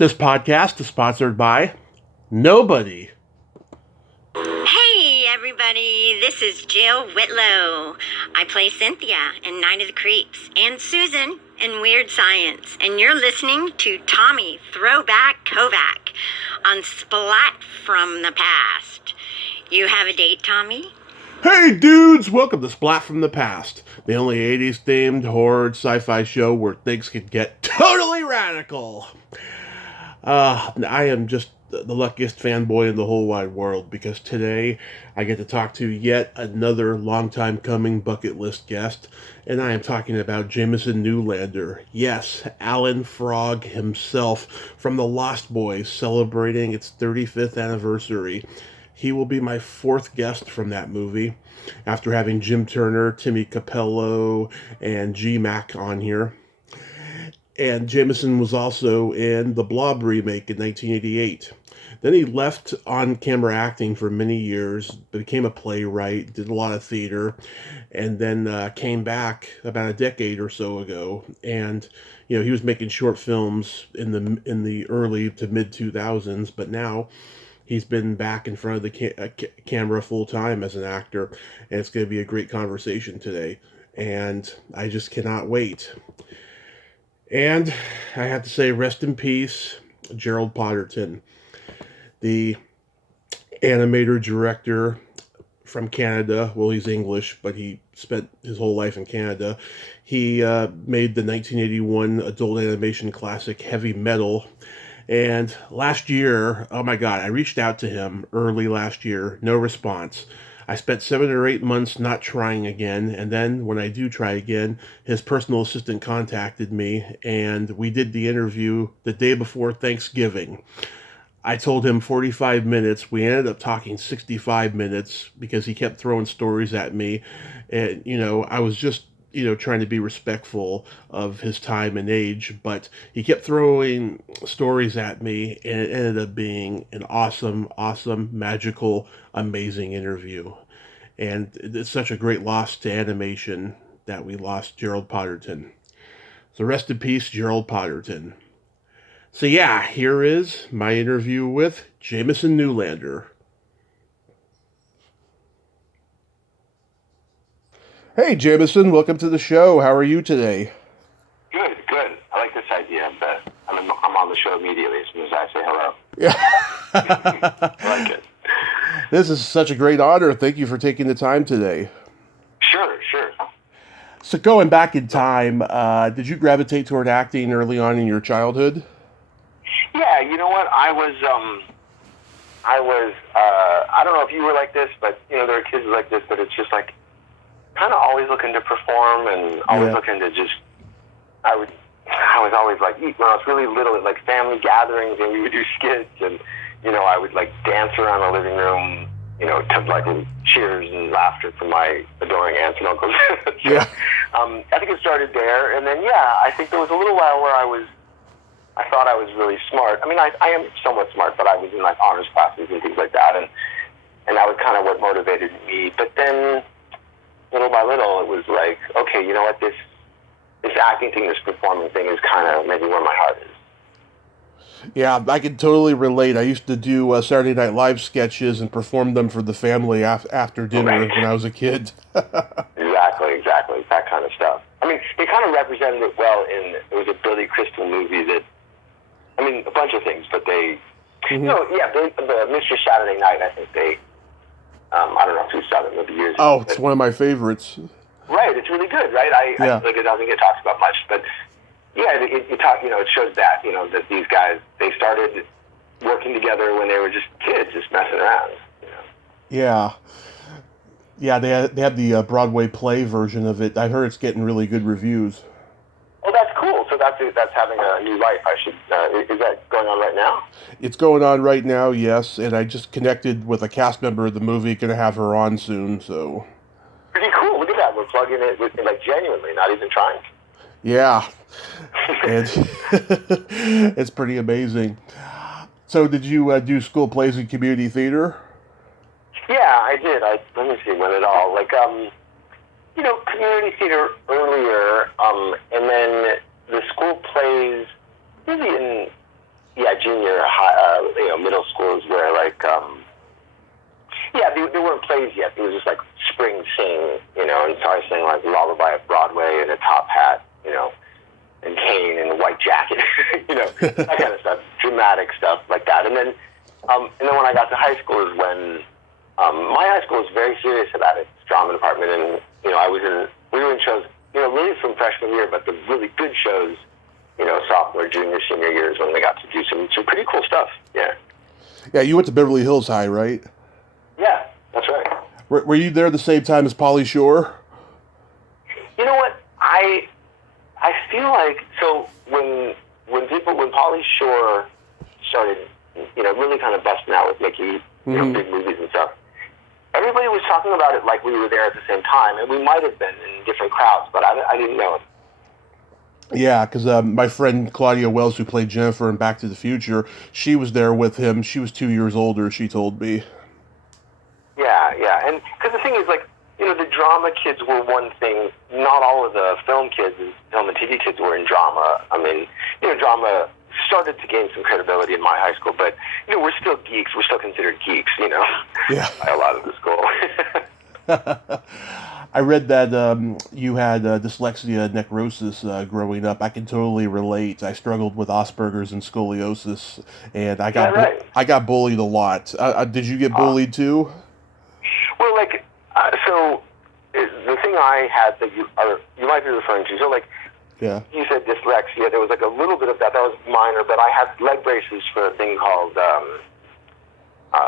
This podcast is sponsored by nobody. Hey everybody, this is Jill Whitlow. I play Cynthia in Night of the Creeps and Susan in Weird Science, and you're listening to Tommy Throwback Kovac on Splat from the Past. You have a date, Tommy? Hey dudes, welcome to Splat from the Past, the only 80s themed horror sci-fi show where things can get totally radical. I am just the luckiest fanboy in the whole wide world because today I get to talk to yet another long time coming bucket list guest, and I am talking about Jameson Newlander. Yes, Alan Frog himself from the Lost Boys, celebrating its 35th anniversary. He will be my fourth guest from that movie, after having Jim Turner, Timmy Capello, and G-Mac on here. And Jameson was also in the Blob remake in 1988. Then he left on-camera acting for many years, became a playwright, did a lot of theater, and then came back about a decade or so ago. And he was making short films in the early to mid 2000s, but now he's been back in front of the camera full time as an actor, and it's going to be a great conversation today. And I just cannot wait. And I have to say, rest in peace, Gerald Potterton, the animator director from Canada. Well, he's English, but he spent his whole life in Canada. He made the 1981 adult animation classic Heavy Metal. And last year, oh my God, I reached out to him early last year, no response. I spent 7 or 8 months not trying again, and then when I do try again, his personal assistant contacted me, and we did the interview the day before Thanksgiving. I told him 45 minutes. We ended up talking 65 minutes because he kept throwing stories at me, and I was just trying to be respectful of his time and age, but he kept throwing stories at me, and it ended up being an awesome, magical, amazing interview. And it's such a great loss to animation that we lost Gerald Potterton. So rest in peace, Gerald Potterton. So yeah, here is my interview with Jameson Newlander. Hey, Jameson, welcome to the show. How are you today? Good. I like this idea. I'm on the show immediately as soon as I say hello. Yeah. I like it. This is such a great honor. Thank you for taking the time today. Sure. So going back in time, did you gravitate toward acting early on in your childhood? Yeah, you know what? I was, I don't know if you were like this, but, there are kids like this, but it's just like, kind of always looking to perform and always looking to just, I was always like, when I was really little at like family gatherings and we would do skits and, I would like dance around the living room, to like cheers and laughter from my adoring aunts and uncles. So, yeah. I think it started there. And then, I think there was a little while where I thought I was really smart. I mean, I am somewhat smart, but I was in like honors classes and things like that. And that was kind of what motivated me. But then, little by little, it was like, okay, you know what, this acting thing, this performing thing is kind of maybe where my heart is. Yeah, I can totally relate. I used to do Saturday Night Live sketches and perform them for the family after dinner when I was a kid. Exactly, that kind of stuff. I mean, they kind of represented it well it was a Billy Crystal movie that, I mean, a bunch of things, but they, the Mr. Saturday Night, I think they, I don't know if you saw that movie years ago. Oh, it's one of my favorites. Right, it's really good, right? I like it doesn't get talked about much, but it shows that, that these guys, they started working together when they were just kids, just messing around. Yeah, they had the Broadway play version of it. I heard it's getting really good reviews. Oh, that's cool. So that's having a new life. Is that going on right now? It's going on right now, yes. And I just connected with a cast member of the movie. Going to have her on soon, so. Pretty cool. Look at that. We're plugging it with, like, genuinely, not even trying. Yeah. It's pretty amazing. So did you do school plays and community theater? Yeah, I did. Let me see when it all, like, community theater earlier, and then the school plays really in junior high, middle school is where like, there weren't plays yet. It was just like spring sing, and so I sang like Lullaby at Broadway and a top hat, and cane and a white jacket, that kind of stuff, dramatic stuff like that. And then when I got to high school is when my high school was very serious about its drama department, and we were in shows, really from freshman year, but the really good shows, sophomore, junior, senior years when we got to do some pretty cool stuff. Yeah. Yeah, you went to Beverly Hills High, right? Yeah, that's right. Were you there the same time as Pauly Shore? You know what? I feel like, so when Pauly Shore started, really kind of busting out with making big movies and stuff, everybody was talking about it like we were there at the same time, and we might have been in different crowds, but I didn't know it. Yeah, because my friend Claudia Wells, who played Jennifer in Back to the Future, she was there with him. She was 2 years older, she told me. Yeah, and because the thing is, like, the drama kids were one thing. Not all of the film and TV kids were in drama. I mean, drama started to gain some credibility in my high school, but, we're still geeks. We're still considered geeks, yeah. by a lot of the school. I read that you had dyslexia, necrosis growing up. I can totally relate. I struggled with Asperger's and scoliosis, and I got bullied a lot. Did you get bullied too? Well, like, so the thing I had that you might be referring to, so like, yeah, you said dyslexia. There was like a little bit of that. That was minor, but I had leg braces for a thing called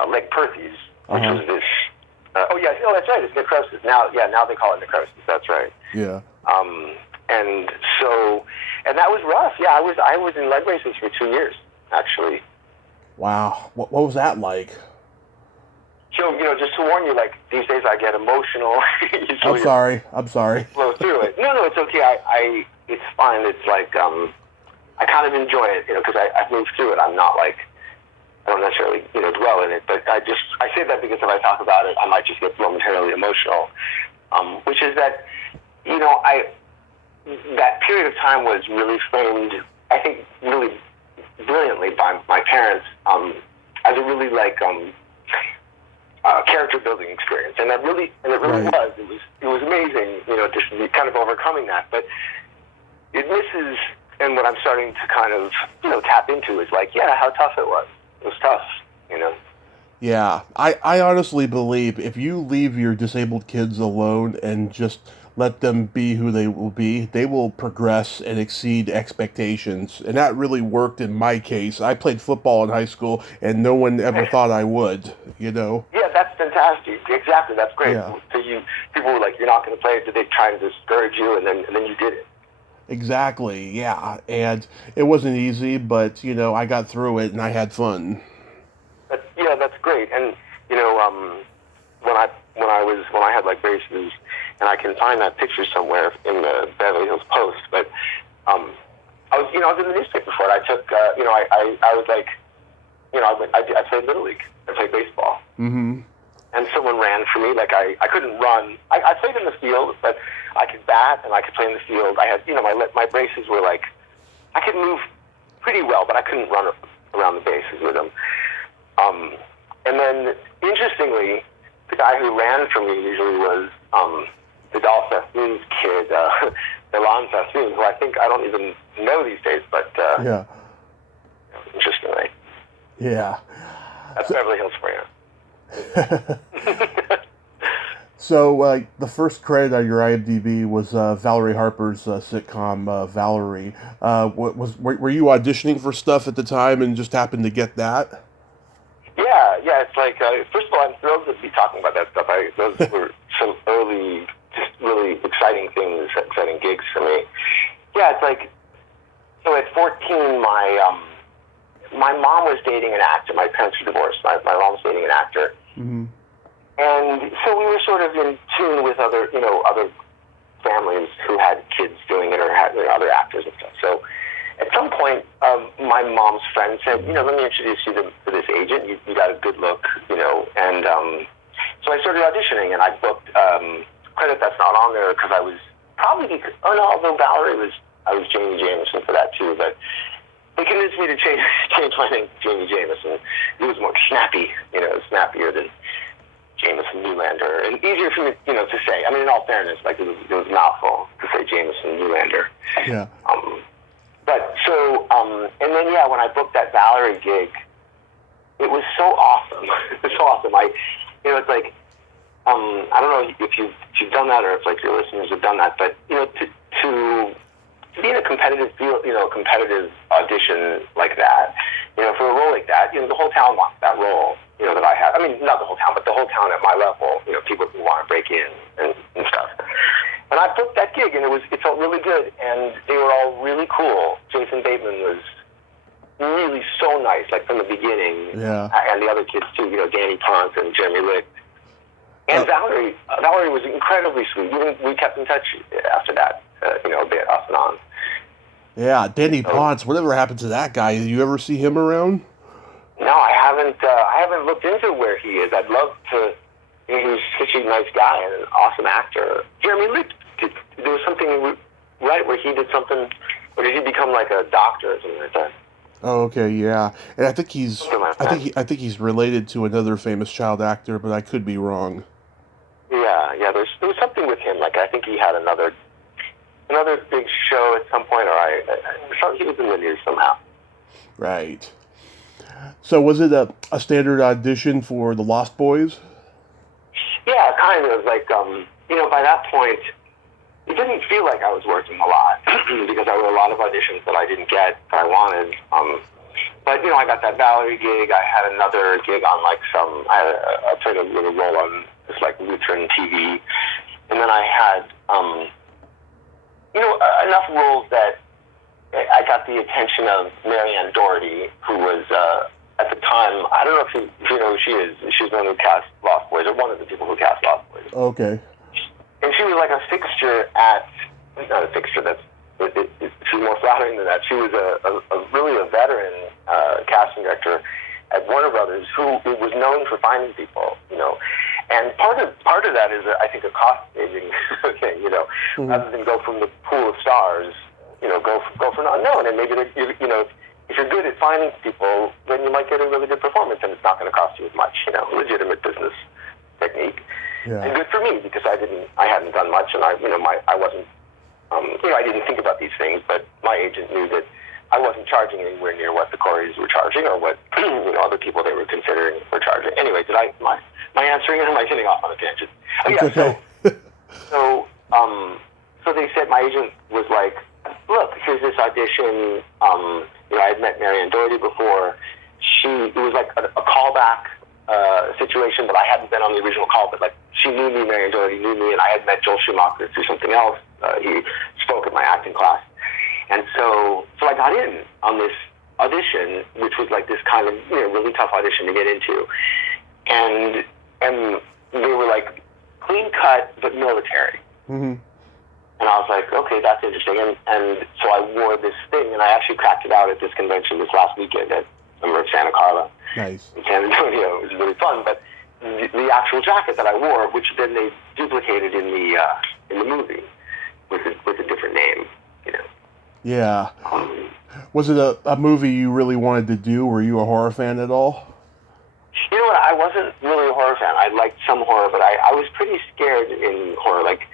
leg perthes, which was this. That's right. It's necrosis. Now they call it necrosis. That's right. Yeah. And that was rough. Yeah, I was in leg braces for 2 years, actually. Wow. What was that like? So, just to warn you, like, these days I get emotional. I'm sorry. Flow through it. No, it's okay. It's fine. It's like, I kind of enjoy it, because I've moved through it. I'm not like, I don't necessarily, dwell in it, but I say that because if I talk about it, I might just get momentarily emotional, which is that, that period of time was really framed, I think, really brilliantly by my parents, as a really, like, character building experience, and it really was. It was amazing, just kind of overcoming that. But it misses, and what I'm starting to kind of tap into is like, how tough it was. It was tough, Yeah, I honestly believe if you leave your disabled kids alone and just let them be who they will progress and exceed expectations. And that really worked in my case. I played football in high school, and no one ever thought I would, Yeah, that's fantastic. Exactly, that's great. Yeah. So people were like, you're not going to play it. Did they try and discourage you, and then you did it? Exactly, yeah. And it wasn't easy, but, I got through it, and I had fun. That's great. And, when I had like braces, and I can find that picture somewhere in the Beverly Hills Post, but I was in the newspaper for it. I took, I was like, I played Little League. I played baseball. Mm-hmm. And someone ran for me. Like, I couldn't run. I played in the field, but I could bat and I could play in the field. I had, my braces were like, I could move pretty well, but I couldn't run around the bases with them. And then, interestingly, the guy who ran for me usually was the Dal Sassoon's kid, Ilan Sassoon, who I don't even know these days, but yeah. Interestingly. Yeah. That's Beverly Hills for you. So, the first credit on your IMDb was Valerie Harper's sitcom, Valerie. Were you auditioning for stuff at the time and just happened to get that? Yeah, it's like, first of all, I'm thrilled to be talking about that stuff. Those were some early, just really exciting things, exciting gigs for me. Yeah, it's like, so at 14, my mom was dating an actor. My parents were divorced. My mom was dating an actor. Mm-hmm. And so we were sort of in tune with other families who had kids doing it or had other actors and stuff. So at some point, my mom's friend said, let me introduce you to this agent. You got a good look, And so I started auditioning, and I booked credit that's not on there because although Valerie I was Jamie Jameson for that too. But He convinced me to change my name to Jamie Jameson. It was more snappy, snappier than Jameson Newlander, and easier for me, to say. I mean, in all fairness, like it was a mouthful to say Jameson Newlander. Yeah. But so, and then when I booked that Valerie gig, it was so awesome. It was so awesome. It's like, I don't know if you've done that or if like your listeners have done that, but to be in a competitive field, competitive audition like that, for a role like that, the whole town wants that role, that I have. I mean, not the whole town, but the whole town at my level, people who want to break in and stuff. And I booked that gig, and it felt really good, and they were all really cool. Jason Bateman was really so nice, like from the beginning, and the other kids too, Danny Ponce and Jeremy Licht. And Valerie was incredibly sweet. We kept in touch after that, a bit off and on. Yeah, Danny Ponce. Whatever happened to that guy? Did you ever see him around? No, I haven't. I haven't looked into where he is. I'd love to. He was such a nice guy and an awesome actor. Jeremy Licht. There was something right where he did something. Or did he become like a doctor or something like that? Oh, okay, yeah. And I think he's. I think he's related to another famous child actor, but I could be wrong. Yeah. There was something with him. Like I think he had another big show at some point, or I thought he was in the news somehow. Right. So was it a standard audition for the Lost Boys? Yeah, kind of. Like, by that point, it didn't feel like I was working a lot because there were a lot of auditions that I didn't get that I wanted. But, I got that Valerie gig. I had another gig on, like, I played a little role on this, like, Lutheran TV. And then I had, enough roles that I got the attention of Marianne Doherty, who was, at the time, I don't know if you know who she is. She's the one who cast Lost Boys, or one of the people who cast Lost Boys. Okay. And she was like a fixture not a fixture, she's more flattering than that. She was really a veteran casting director at Warner Brothers who was known for finding people, And part of that is, I think, a cost-saving thing, Mm-hmm. rather than go from the pool of stars, go for an unknown. And maybe, if you're good at finding people, then you might get a really good performance, and it's not going to cost you as much, legitimate business technique. Yeah. And good for me, because I hadn't done much, and I wasn't, I didn't think about these things, but my agent knew that I wasn't charging anywhere near what the Coreys were charging, or what, other people they were considering were charging. Anyway, am I answering it, or am I getting off on a tangent? Okay. So they said, my agent was like, look, here's this audition. I had met Marianne Doherty before. It was like a callback situation, but I hadn't been on the original call, but like she knew me, Marianne Doherty knew me, and I had met Joel Schumacher through something else. He spoke at my acting class. And so I got in on this audition, which was like this kind of, really tough audition to get into. And they were like clean cut, but military. Mm-hmm. And I was like, okay, that's interesting. And so I wore this thing, and I actually cracked it out at this convention this last weekend at Santa Carla. Nice. In San Antonio. It was really fun. But the actual jacket that I wore, which then they duplicated in the movie with a different name, Yeah. Was it a movie you really wanted to do? Were you a horror fan at all? You know what? I wasn't really a horror fan. I liked some horror, but I was pretty scared in horror. Like,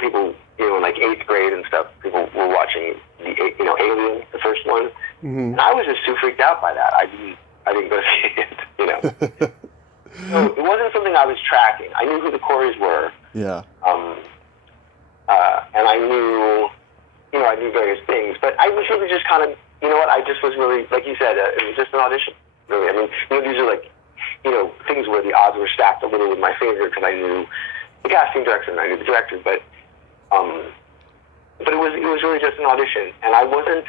people, in like 8th grade and stuff, people were watching Alien, the first one. Mm-hmm. And I was just too freaked out by that. I didn't go see it, So it wasn't something I was tracking. I knew who the Coreys were. Yeah. And I knew various things, but I was really just kind of, I just was really, like you said, it was just an audition, really. I mean, these are like, things where the odds were stacked a little in my favor because I knew the casting director and I knew the director, but it was really just an audition, and I wasn't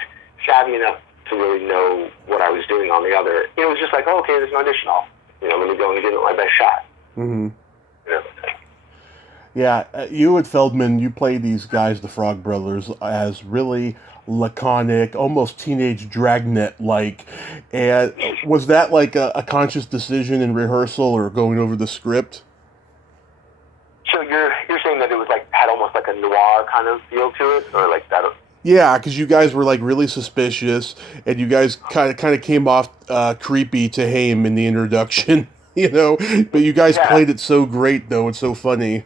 savvy enough to really know what I was doing on the other. It was just like, oh, okay, there's an audition. Let me go and give it my best shot. Mm-hmm. Yeah, you at Feldman, you play these guys, the Frog Brothers, as really laconic, almost teenage Dragnet-like. And was that like a conscious decision in rehearsal or going over the script? So you're saying that it was like had almost like a noir kind of feel to it, or like that? Yeah, because you guys were like really suspicious, and you guys kind of came off creepy to Haim in the introduction, you know. But you guys Yeah. played it so great, though. It's so funny.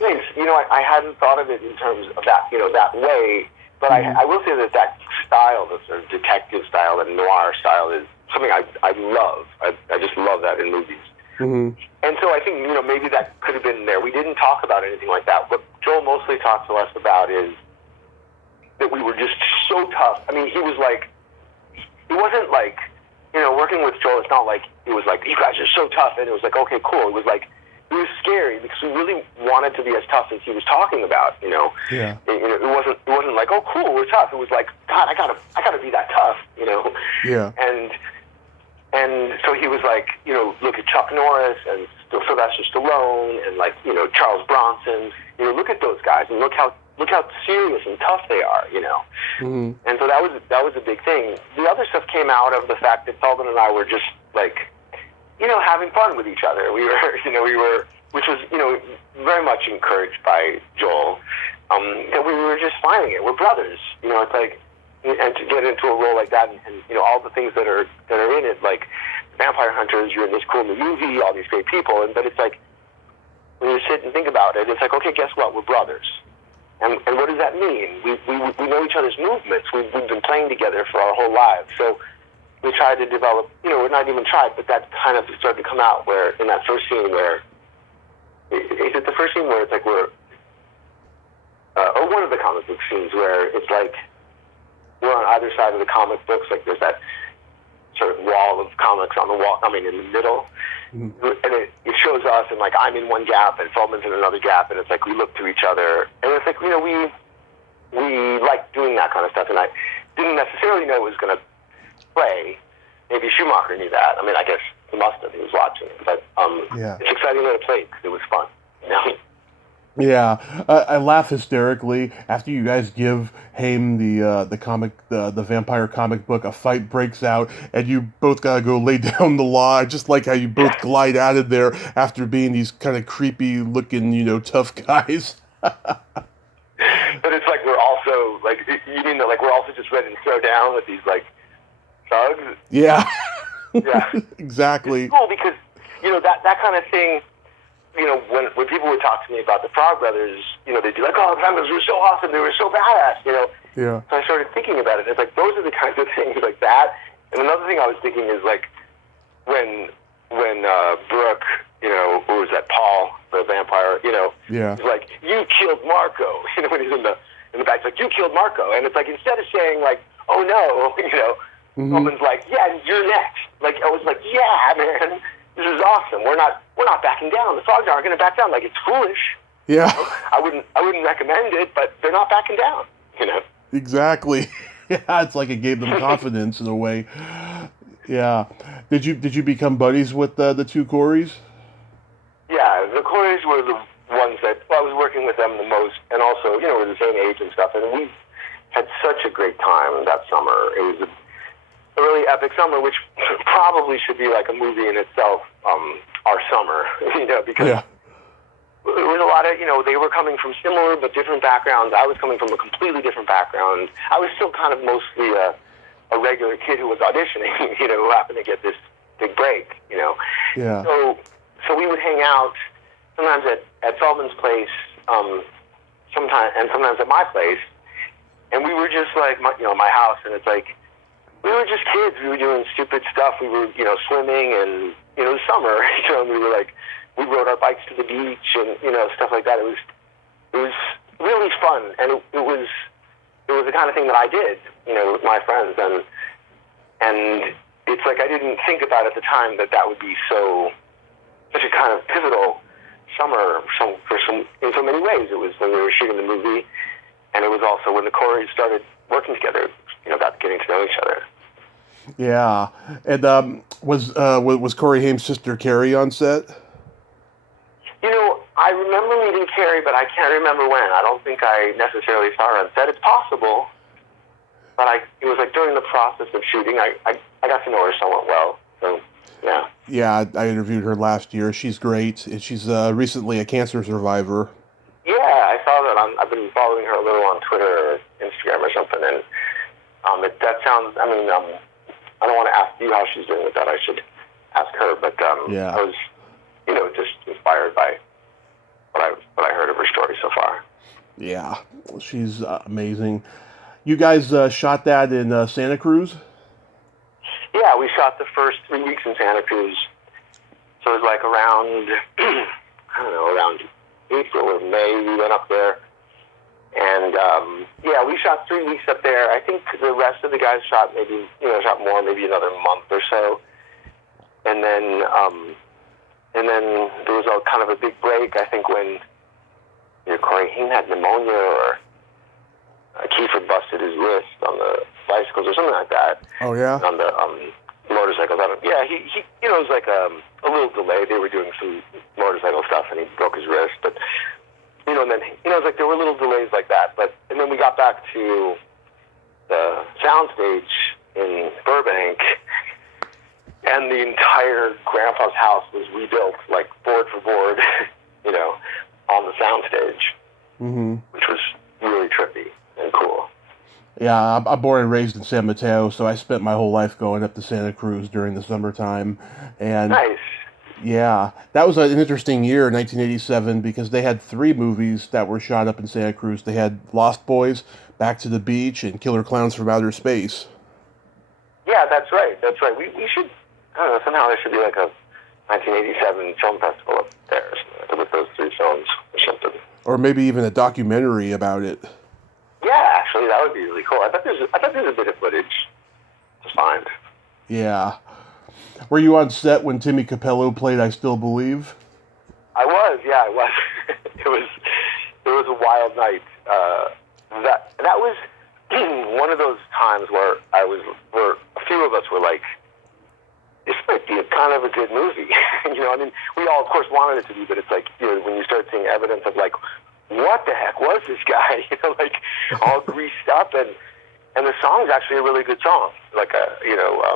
Thanks. You know, I hadn't thought of it in terms of that, you know, that way. But I will say that style, the sort of detective style, that noir style, is something I love. I just love that in movies. Mm-hmm. And so I think, you know, maybe that could have been there. We didn't talk about anything like that. What Joel mostly talks to us about is that we were just so tough. I mean, he wasn't like, you know, working with Joel, it's not like, it was like, you guys are so tough, and it was like, okay, cool. It was like, it was scary, because we really wanted to be as tough as he was talking about, you know. Yeah. It wasn't like, oh, cool, we're tough. It was like, God, I gotta be that tough, you know. Yeah. And so he was like, you know, look at Chuck Norris and Sylvester Stallone and, like, you know, Charles Bronson. You know, look at those guys and look how serious and tough they are, you know. Mm-hmm. And so that was a big thing. The other stuff came out of the fact that Feldman and I were just, like, you know, having fun with each other. We were, which was, you know, very much encouraged by Joel, that we were just finding it. We're brothers, you know. It's like, and to get into a role like that, and you know, all the things that are in it, like Vampire Hunters, you're in this cool new movie, all these great people, but it's like, when you sit and think about it, it's like, okay, guess what? We're brothers. And what does that mean? We know each other's movements. We've been playing together for our whole lives. So we tried to develop, you know, we're not even tried, but that kind of started to come out where, in that first scene where, is it the first scene where it's like we're, or one of the comic book scenes where it's like, we're on either side of the comic books, like there's that sort of wall of comics on the wall, I mean, in the middle. Mm-hmm. And it shows us, and like I'm in one gap, and Feldman's in another gap, and it's like we look to each other, and it's like, you know, we like doing that kind of stuff, and I didn't necessarily know it was going to play. Maybe Schumacher knew that. I mean, I guess he must have. He was watching it, but It's exciting that it played because it was fun. You know? Yeah, I laugh hysterically after you guys give Haim the comic, the vampire comic book. A fight breaks out, and you both gotta go lay down the law. I just like how you both glide out of there after being these kind of creepy looking, you know, tough guys. But it's like we're also like, you mean that like we're also just ready to throw down with these like thugs? Yeah. Yeah. Exactly. It's cool because, you know, that kind of thing. You know, when people would talk to me about the Frog Brothers, you know, they'd be like, oh, the Frog Brothers were so awesome, they were so badass, you know. Yeah. So I started thinking about it. It's like, those are the kinds of things like that. And another thing I was thinking is, like, when Brooke, you know, who was that, Paul, the vampire, you know, he's like, you killed Marco. You know, when he's in the back, it's like, you killed Marco. And it's like, instead of saying, like, oh, no, you know, someone's like, yeah, you're next. Like, I was like, yeah, man. This is awesome. We're not backing down. The Frogs aren't going to back down. Like, it's foolish. Yeah. You know? I wouldn't recommend it, but they're not backing down. You know. Exactly. Yeah, it's like it gave them confidence in a way. Yeah. Did you become buddies with the two Coreys? Yeah, the Coreys were the ones that I was working with them the most, and also, you know, we're the same age and stuff, and we had such a great time that summer. It was a really epic summer, which probably should be like a movie in itself, our summer, you know, because it was a lot of, you know, they were coming from similar but different backgrounds. I was coming from a completely different background. I was still kind of mostly a regular kid who was auditioning, you know, who happened to get this big break, you know. Yeah. So we would hang out sometimes at Feldman's place, sometimes at my place, and we were just like, my house, and it's like, we were just kids. We were doing stupid stuff. We were, you know, swimming, and, you know, it was summer, you know, and we were like, we rode our bikes to the beach and, you know, stuff like that. It was really fun, and it was the kind of thing that I did, you know, with my friends, and it's like I didn't think about at the time that would be such a kind of pivotal summer in so many ways. It was when we were shooting the movie, and it was also when the Coreys started working together, you know, got getting to know each other. Yeah, and was Corey Haim's sister Carrie on set? You know, I remember meeting Carrie, but I can't remember when. I don't think I necessarily saw her on set. It's possible, but it was like during the process of shooting, I got to know her somewhat well. So, yeah. Yeah, I interviewed her last year. She's great. She's recently a cancer survivor. Yeah, I saw that. I've been following her a little on Twitter or Instagram or something. And that sounds. I mean, I don't want to ask you how she's doing with that. I should ask her. But I was, just inspired by what I heard of her story so far. Yeah, she's amazing. You guys shot that in Santa Cruz? Yeah, we shot the first 3 weeks in Santa Cruz. So it was like around, around April or May, we went up there. And, we shot 3 weeks up there. I think the rest of the guys shot shot more, maybe another month or so. And then there was a kind of a big break, I think, when Corey Haim had pneumonia or Kiefer busted his wrist on the bicycles or something like that. Oh, yeah? On the motorcycles. He it was like a little delay. They were doing some motorcycle stuff and he broke his wrist. But, and then, it was like there were little delays like that. And then we got back to the soundstage in Burbank and the entire Grandpa's house was rebuilt, like board for board, on the soundstage, which was really trippy and cool. Yeah, I'm born and raised in San Mateo, so I spent my whole life going up to Santa Cruz during the summertime. And nice. Yeah, that was an interesting year, 1987, because they had 3 movies that were shot up in Santa Cruz. They had Lost Boys, Back to the Beach, and Killer Clowns from Outer Space. Yeah, that's right. We should, I don't know, somehow there should be like a 1987 film festival up there with those 3 films or something. Or maybe even a documentary about it. Yeah, actually, that would be really cool. I bet there's a bit of footage to find. Yeah. Were you on set when Timmy Capello played I Still Believe? I was. It was a wild night. That was one of those times where where a few of us were like, this might be kind of a good movie. We all, of course, wanted it to be, but it's like, when you start seeing evidence of like, what the heck was this guy? All greased up, and the song's actually a really good song.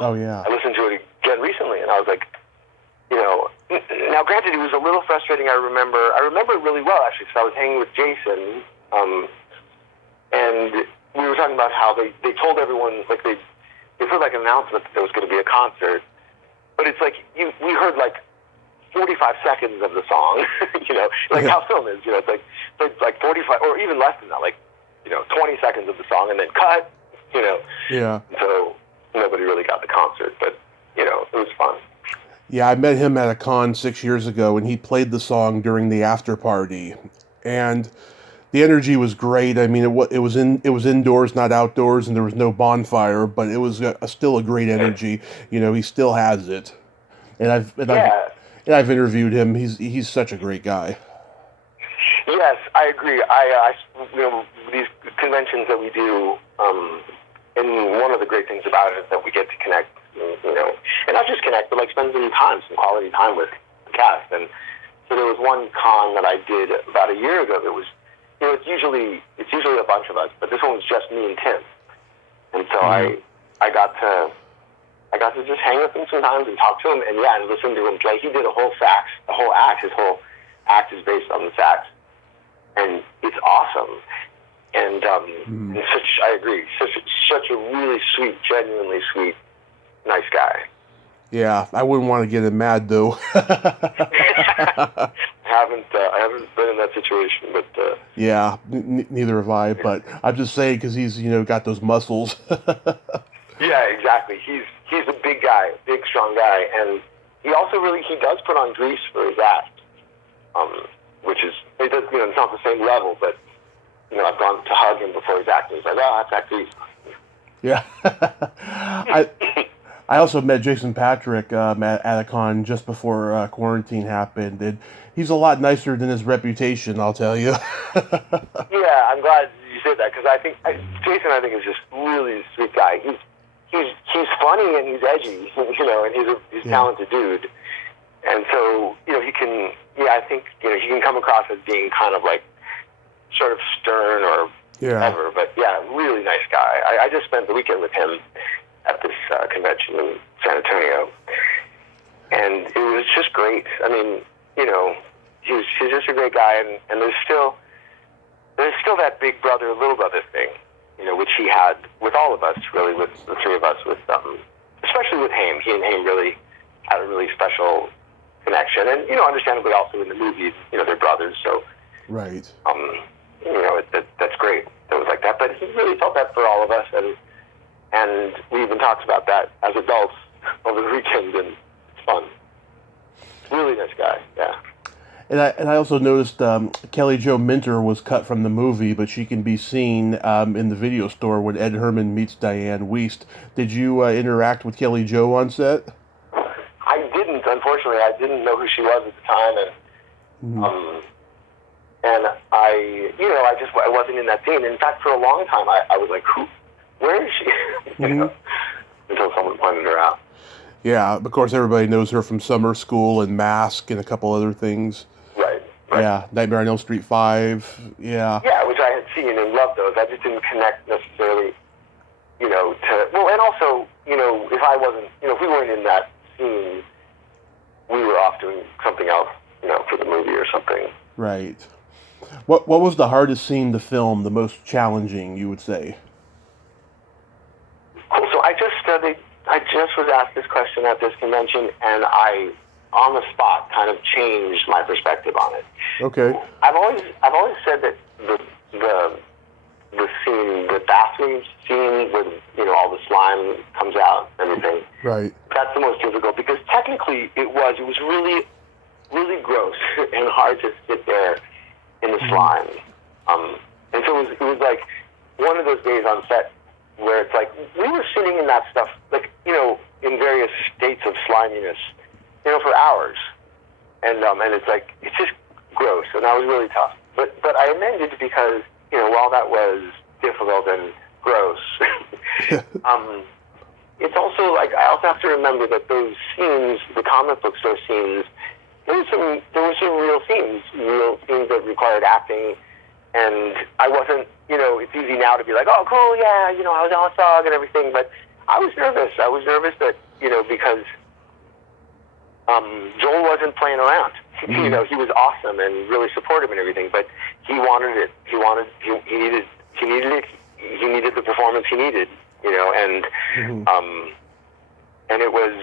Oh yeah. I listened to it again recently, and I was like, now granted, it was a little frustrating. I remember it really well actually, because I was hanging with Jason, and we were talking about how they told everyone, like they put like an announcement that there was going to be a concert, but it's like we heard like 45 seconds of the song, how film is, it's like 45 or even less than that, like 20 seconds of the song and then cut, Yeah. So nobody really got the concert, but it was fun. Yeah, I met him at a con 6 years ago, and he played the song during the after party, and the energy was great. I mean, it was indoors, not outdoors, and there was no bonfire, but it was still a great energy. He still has it, and I've interviewed him. He's such a great guy. Yes, I agree. These conventions that we do, and one of the great things about it is that we get to connect, and not just connect, but like spend some quality time with the cast. And so there was one con that I did about a year ago that was, it's usually a bunch of us, but this one was just me and Tim. And so I got to just hang with him sometimes and talk to him, and listen to him play. He did a whole sax, the whole act. His whole act is based on the sax, and it's awesome. And I agree, such a really sweet, genuinely sweet, nice guy. Yeah, I wouldn't want to get him mad though. I haven't been in that situation, but yeah, neither have I. But I'm just saying because he's got those muscles. Yeah, exactly. He's a big guy, big strong guy, and he does put on grease for his act, which is it's not the same level, but I've gone to hug him before his act, and he's like, oh, that's that grease. Yeah. I also met Jason Patrick at a con just before quarantine happened, and he's a lot nicer than his reputation, I'll tell you. Yeah, I'm glad you said that, because Jason, I think, is just really a sweet guy. He's funny and he's edgy, and he's a talented dude. And so, he can, I think, he can come across as being kind of like sort of stern or whatever, but really nice guy. I just spent the weekend with him at this convention in San Antonio, and it was just great. I mean, he's just a great guy, and there's still that big brother, little brother thing, which he had with all of us, really, with the three of us, especially with Haim. He and Haim really had a really special connection, and understandably also in the movie, they're brothers, so right. That's great. That was like that, but he really felt that for all of us, and we even talked about that as adults over the weekend, and it's fun. Really nice guy, yeah. And I also noticed Kelly Jo Minter was cut from the movie, but she can be seen in the video store when Ed Herman meets Diane Wiest. Did you interact with Kelly Jo on set? I didn't, unfortunately. I didn't know who she was at the time, and I wasn't in that scene. In fact, for a long time, I was like, where is she? Until someone pointed her out. Yeah, of course, everybody knows her from Summer School and Mask and a couple other things. Right. Yeah, Nightmare on Elm Street 5, yeah. Yeah, which I had seen and loved those. I just didn't connect necessarily, and also, if I wasn't, if we weren't in that scene, we were off doing something else, for the movie or something. Right. What was the hardest scene to film, the most challenging, you would say? Cool, so I just was asked this question at this convention, and I, on the spot, kind of changed my perspective on it. Okay. I've always said that the scene, the bathroom scene where all the slime comes out and everything. Right. That's the most difficult because technically it was really, really gross and hard to sit there in the slime. And so it was like one of those days on set where it's like we were sitting in that stuff, like in various states of sliminess, for hours, and it's like it's just gross, and that was really tough. But I amended because while that was difficult and gross, it's also like I also have to remember that those scenes, the comic book store scenes, there were some real scenes that required acting, and I wasn't. It's easy now to be like, oh, cool, yeah, I was on a song and everything, but I was nervous. I was nervous that because Joel wasn't playing around. He was awesome and really supportive and everything, but he wanted it. He needed it. He needed the performance he needed, and it was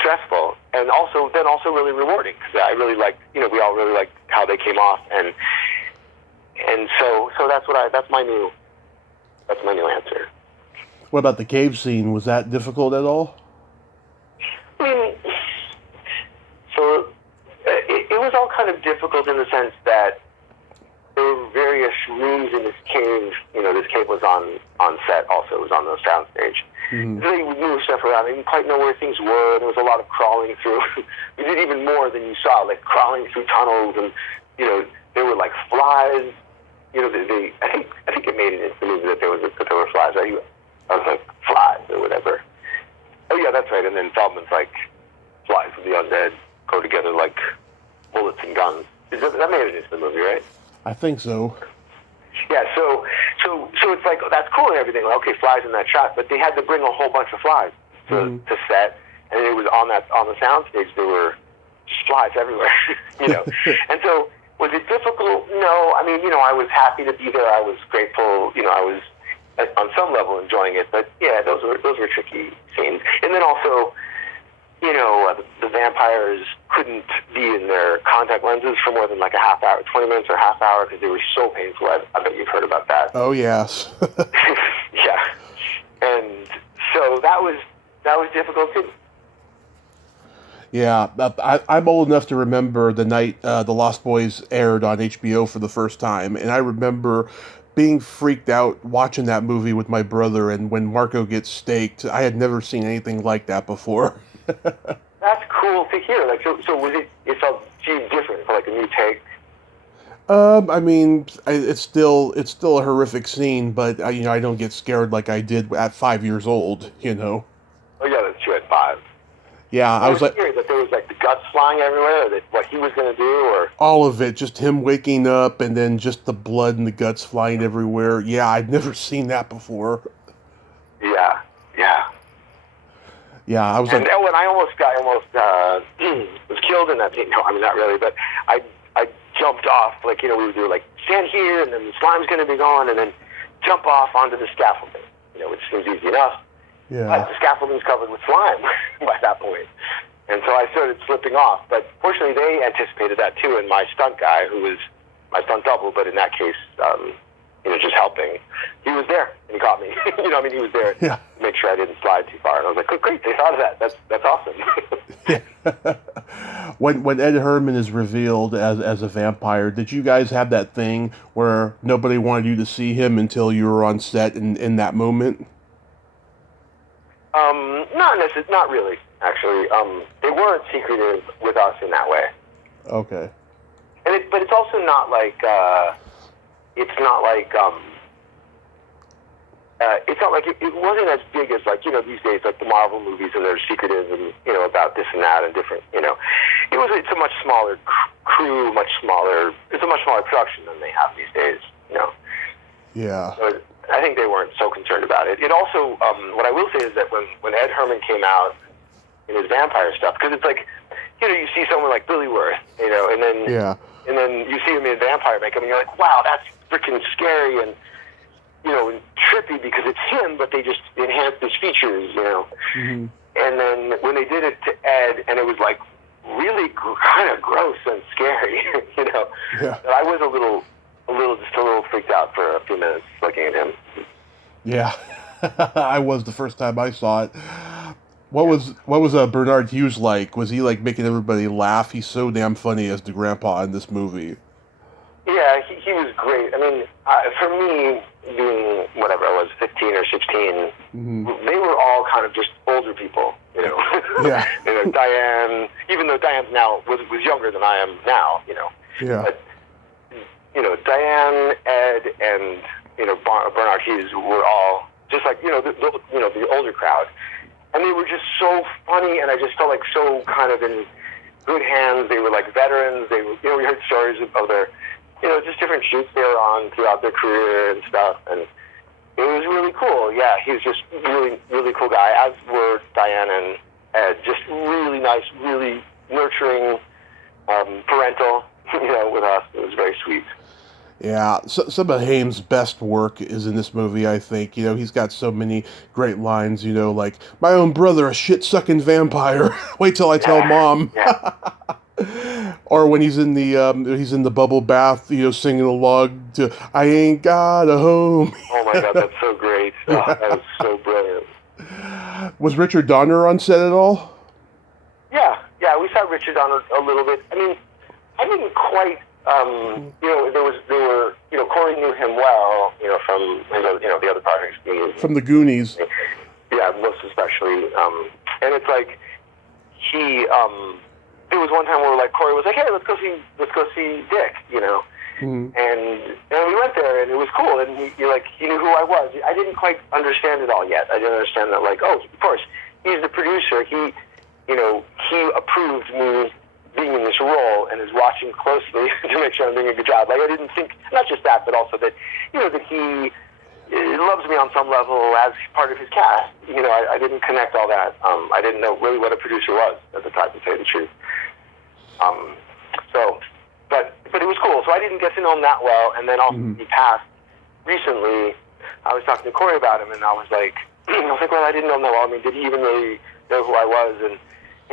stressful and also really rewarding because I really liked, we all really liked how they came off, and so that's my new answer. What about the cave scene? Was that difficult at all? So it was all kind of difficult in the sense that there were various rooms in this cave. This cave was on set also. It was on the soundstage. They would move stuff around. I didn't quite know where things were. There was a lot of crawling through. We did even more than you saw, like crawling through tunnels, and there were like flies. I think it made it into the movie that there were flies. I was like, flies or whatever. Oh yeah, that's right. And then Feldman's like, flies with the undead go together like bullets and guns. That made it into the movie, right? I think so. Yeah, so it's like, that's cool and everything. Like, okay, flies in that shot, but they had to bring a whole bunch of flies to set, and it was on the soundstage. There were just flies everywhere, And so, was it difficult? No. I mean, I was happy to be there. I was grateful. I was on some level enjoying it. But yeah, those were tricky scenes. And then also, the vampires couldn't be in their contact lenses for more than like a half hour, 20 minutes or half hour, because they were so painful. I bet you've heard about that. Oh yes. Yeah. And so that was difficult too. Yeah, I'm old enough to remember the night The Lost Boys aired on HBO for the first time, and I remember being freaked out watching that movie with my brother, and when Marco gets staked, I had never seen anything like that before. That's cool to hear. Like, so was it felt different, like a new take? I mean, it's still a horrific scene, but I don't get scared like I did at 5 years old, Oh yeah, that's true, at 5. Yeah, I was like, that there was like the guts flying everywhere, or that what he was going to do, or all of it, just him waking up and then just the blood and the guts flying everywhere. Yeah, I'd never seen that before. Yeah. Yeah, I was and when I almost was killed in that scene. No, I mean not really, but I jumped off. Like we were like stand here, and then the slime's going to be gone, and then jump off onto the scaffolding, which seems easy enough. Yeah. But the scaffolding's covered with slime by that point. And so I started slipping off. But fortunately, they anticipated that too. And my stunt guy, who was my stunt double, but in that case, just helping, he was there and he caught me. He was there to make sure I didn't slide too far. And I was like, oh, great, they thought of that. That's awesome. When Ed Herman is revealed as a vampire, did you guys have that thing where nobody wanted you to see him until you were on set in that moment? Not really, actually. They weren't secretive with us in that way. Okay. But it's also not like it wasn't as big as these days, like the Marvel movies, and they're secretive and about this and that and different. It's a much smaller crew, it's a much smaller production than they have these days. Yeah. So I think they weren't so concerned about it. It also, what I will say is that when Ed Herman came out in his vampire stuff, because it's like, you see someone like Billy Worth, and then you see him in vampire makeup, and you're like, wow, that's freaking scary and and trippy because it's him, but they just enhanced his features, Mm-hmm. And then when they did it to Ed, and it was like really kind of gross and scary, Yeah. I was a little freaked out for a few minutes looking at him. Yeah, I was the first time I saw it. What was Bernard Hughes like? Was he like making everybody laugh? He's so damn funny as the grandpa in this movie. Yeah, he was great. I mean, for me, being whatever I was, 15 or 16, mm-hmm. they were all kind of just older people, Yeah. Diane, even though Diane now was younger than I am now, Yeah. But, Diane, Ed, and Bernard Hughes were all just like the older crowd, and they were just so funny, and I just felt like so kind of in good hands. They were like veterans. They were, we heard stories of their, just different shoots they were on throughout their career and stuff, and it was really cool. Yeah, he was just really, really cool guy, as were Diane and Ed. Just really nice, really nurturing, parental, with us. It was very sweet. Yeah, so, some of Haim's best work is in this movie, I think. He's got so many great lines, like, my own brother, a shit-sucking vampire. Wait till I tell Mom. Yeah. Or when he's in the bubble bath, singing along to I Ain't Got a Home. Oh my God, that's so great. Oh, that was so brilliant. Was Richard Donner on set at all? Yeah, we saw Richard Donner a little bit. I mean, I didn't quite, there were, Corey knew him well, from, the other projects. From the Goonies. Yeah, most especially. And it's like, there was one time where Corey was like, hey, let's go see Dick, Mm-hmm. And we went there, and it was cool, and he knew who I was. I didn't quite understand it all yet. I didn't understand that, of course, he's the producer. He approved me being in this role and is watching closely to make sure I'm doing a good job. I didn't think, not just that, but also that, that he loves me on some level as part of his cast. I didn't connect all that. I didn't know really what a producer was at the time, to say the truth. But it was cool. So I didn't get to know him that well. And then also he passed recently. I was talking to Corey about him, and I was like, well, I didn't know him that well. I mean, did he even really know who I was? And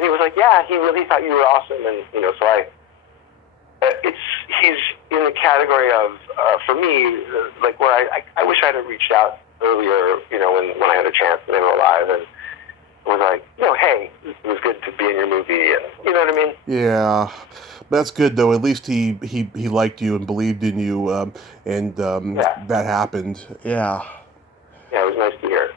he was like, yeah, he really thought you were awesome. And, so he's in the category of, for me, where I wish I'd have reached out earlier, when I had a chance and they were alive, and was like, hey, it was good to be in your movie, and you know what I mean? Yeah. That's good, though. At least he liked you and believed in you, and that happened. Yeah. Yeah, it was nice to hear.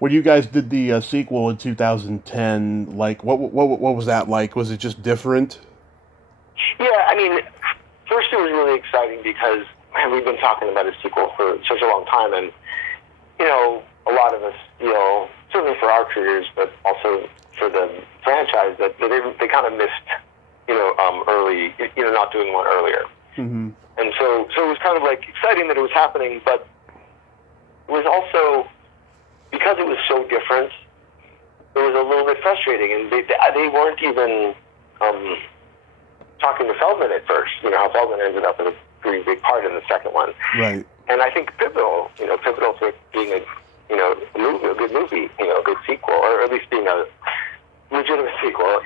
When you guys did the sequel in 2010, what was that like? Was it just different? Yeah, I mean, first it was really exciting because, man, we've been talking about a sequel for such a long time, and, a lot of us feel, certainly for our careers, but also for the franchise, that they kind of missed, early, not doing one earlier. Mm-hmm. And so it was kind of exciting that it was happening, but it was also, because it was so different, it was a little bit frustrating, and they weren't even talking to Feldman at first. How Feldman ended up in a pretty big part in the second one. Right. and I think pivotal to it being a good movie, a good sequel, or at least being a legitimate sequel,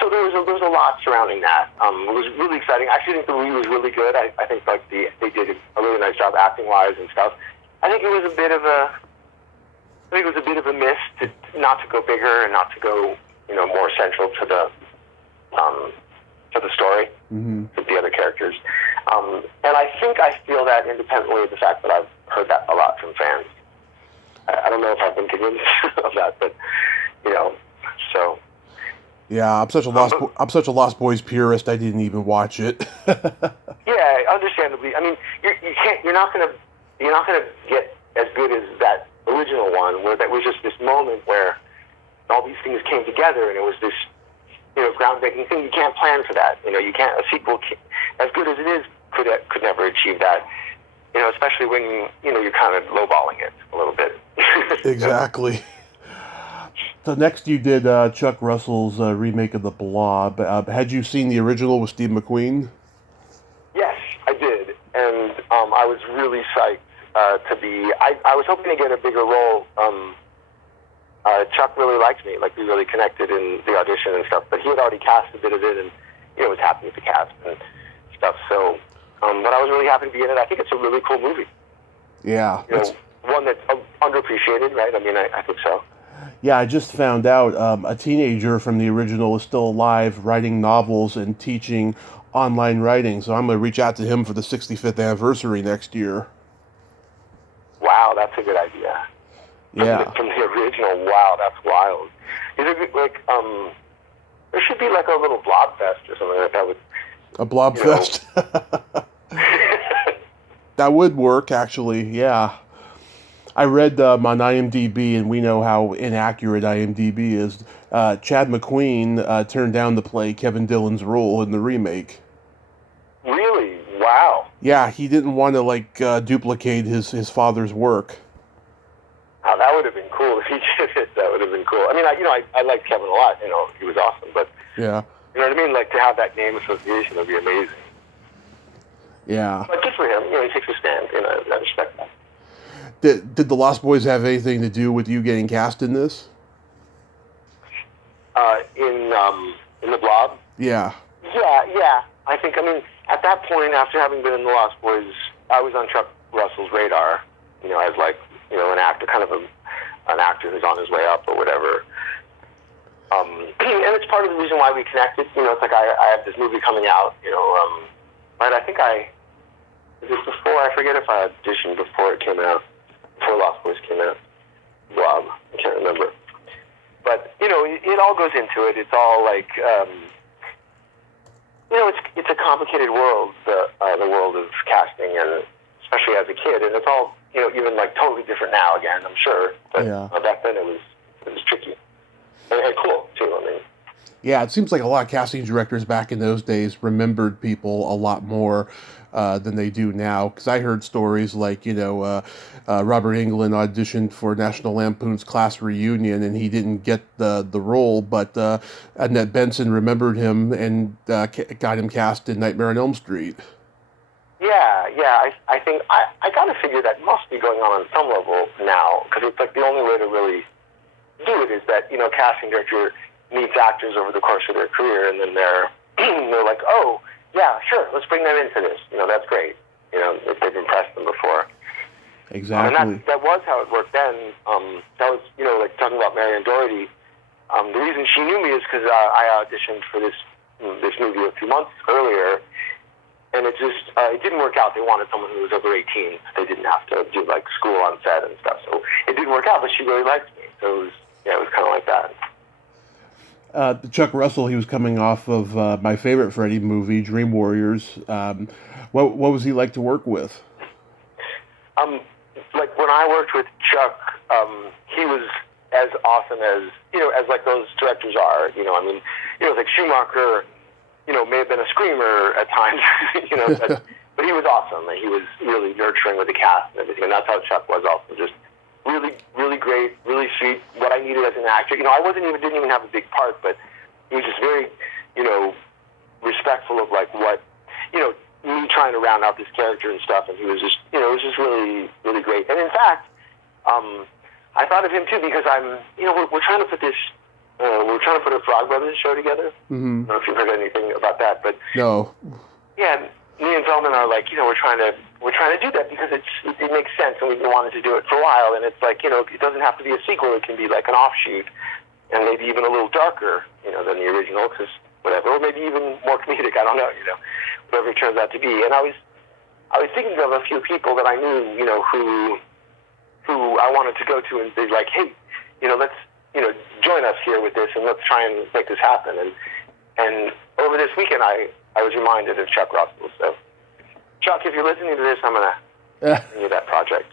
So there was a lot surrounding that. It was really exciting. I actually think the movie was really good. I think they did a really nice job acting wise and stuff. I think it was a bit of a miss not to go bigger and not to go more central to the story, with the other characters. And I think I feel that independently of the fact that I've heard that a lot from fans. I don't know if I've been convinced of that, but so. Yeah, I'm such a Lost Boys purist. I didn't even watch it. Yeah, understandably. I mean, you're not gonna get as good as that original one, where that was just this moment where all these things came together, and it was this groundbreaking thing. You can't plan for that. You can't. A sequel, as good as it is, could never achieve that. Especially when you're kind of lowballing it a little bit. Exactly. So next you did Chuck Russell's remake of The Blob. Had you seen the original with Steve McQueen? Yes, I did, and I was really psyched to be. I was hoping to get a bigger role. Chuck really liked me, we really connected in the audition and stuff. But he had already cast a bit of it, and was happy with the cast and stuff. So, but I was really happy to be in it. I think it's a really cool movie. Yeah, one that's underappreciated, right? I mean, I think so. Yeah, I just found out a teenager from the original is still alive, writing novels and teaching online writing. So I'm going to reach out to him for the 65th anniversary next year. Wow, that's a good idea. Yeah. From the original, wow, that's wild. Is it there should be a little Blob Fest or something like that. A Blob Fest? That would work, actually, yeah. I read on IMDb, and we know how inaccurate IMDb is. Chad McQueen turned down to play Kevin Dillon's role in the remake. Really? Wow. Yeah, he didn't want to duplicate his father's work. Oh, that would have been cool if he did it. That would have been cool. I mean, I liked Kevin a lot. He was awesome. But yeah, you know what I mean. To have that name association would be amazing. Yeah. But good for him. He takes a stand. I respect that. Did the Lost Boys have anything to do with you getting cast in this? In the Blob? Yeah. Yeah. I think, at that point, after having been in the Lost Boys, I was on Chuck Russell's radar, as an actor, kind of an actor who's on his way up or whatever. And it's part of the reason why we connected. It's I have this movie coming out, but I think was it before? I forget if I auditioned before it came out. Before Lost Boys came out. Blob. I can't remember. But, it all goes into it. It's all it's a complicated world, the world of casting, and especially as a kid. And it's all, even totally different now again, I'm sure. But back then it was tricky. And cool, too, Yeah, it seems like a lot of casting directors back in those days remembered people a lot more than they do now. Because I heard stories like, Robert Englund auditioned for National Lampoon's Class Reunion, and he didn't get the role, but Annette Benson remembered him and got him cast in Nightmare on Elm Street. Yeah. I think I got to figure that must be going on some level now, because it's the only way to really do it is that, casting director meets actors over the course of their career, and then they're like, oh, yeah, sure, let's bring them into this. That's great. If they've impressed them before. Exactly. And that was how it worked then. That was, talking about Marion Doherty. The reason she knew me is because I auditioned for this movie a few months earlier, and it didn't work out. They wanted someone who was over 18. They didn't have to do school on set and stuff. So it didn't work out, but she really liked me. So it was kind of like that. Chuck Russell, he was coming off of my favorite Freddy movie, Dream Warriors. What was he like to work with? When I worked with Chuck, he was as awesome as those directors are. Schumacher, may have been a screamer at times, but he was awesome. He was really nurturing with the cast and everything, and that's how Chuck was also. Just really, really great, really sweet. What I needed as an actor, I didn't even have a big part, but he was just very, respectful of what, me trying to round out this character and stuff, and he was just, it was just really, really great. And in fact, I thought of him too because we're trying to put this, we're trying to put a Frog Brothers show together. Mm-hmm. I don't know if you've heard anything about that, but no. Yeah, me and Feldman are like, we're trying to do that because it makes sense, and we've been wanting to do it for a while. And it's like, it doesn't have to be a sequel; it can be like an offshoot, and maybe even a little darker, than the original, because whatever, or maybe even more comedic. I don't know, whatever it turns out to be. And I was thinking of a few people that I knew, who I wanted to go to and be like, hey, let's, join us here with this, and let's try and make this happen. And over this weekend, I was reminded of Chuck Russell. So, Chuck, if you're listening to this, I'm going to send you that project.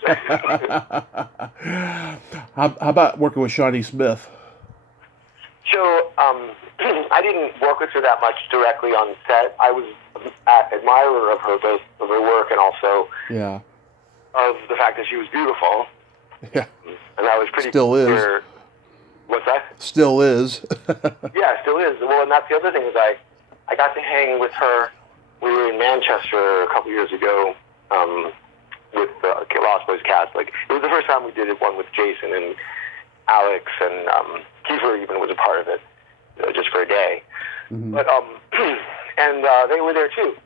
How about working with Shawnee Smith? So, I didn't work with her that much directly on set. I was an admirer of her, both of her work and also of the fact that she was beautiful. Yeah. And that was pretty Still clear. is. What's that? Still is. Yeah, still is. Well, and that's the other thing is I got to hang with her. We were in Manchester a couple years ago with the Lost Boys cast. Like, it was the first time we did it, one with Jason and Alex, and Kiefer even was a part of it, just for a day. Mm-hmm. But and they were there too.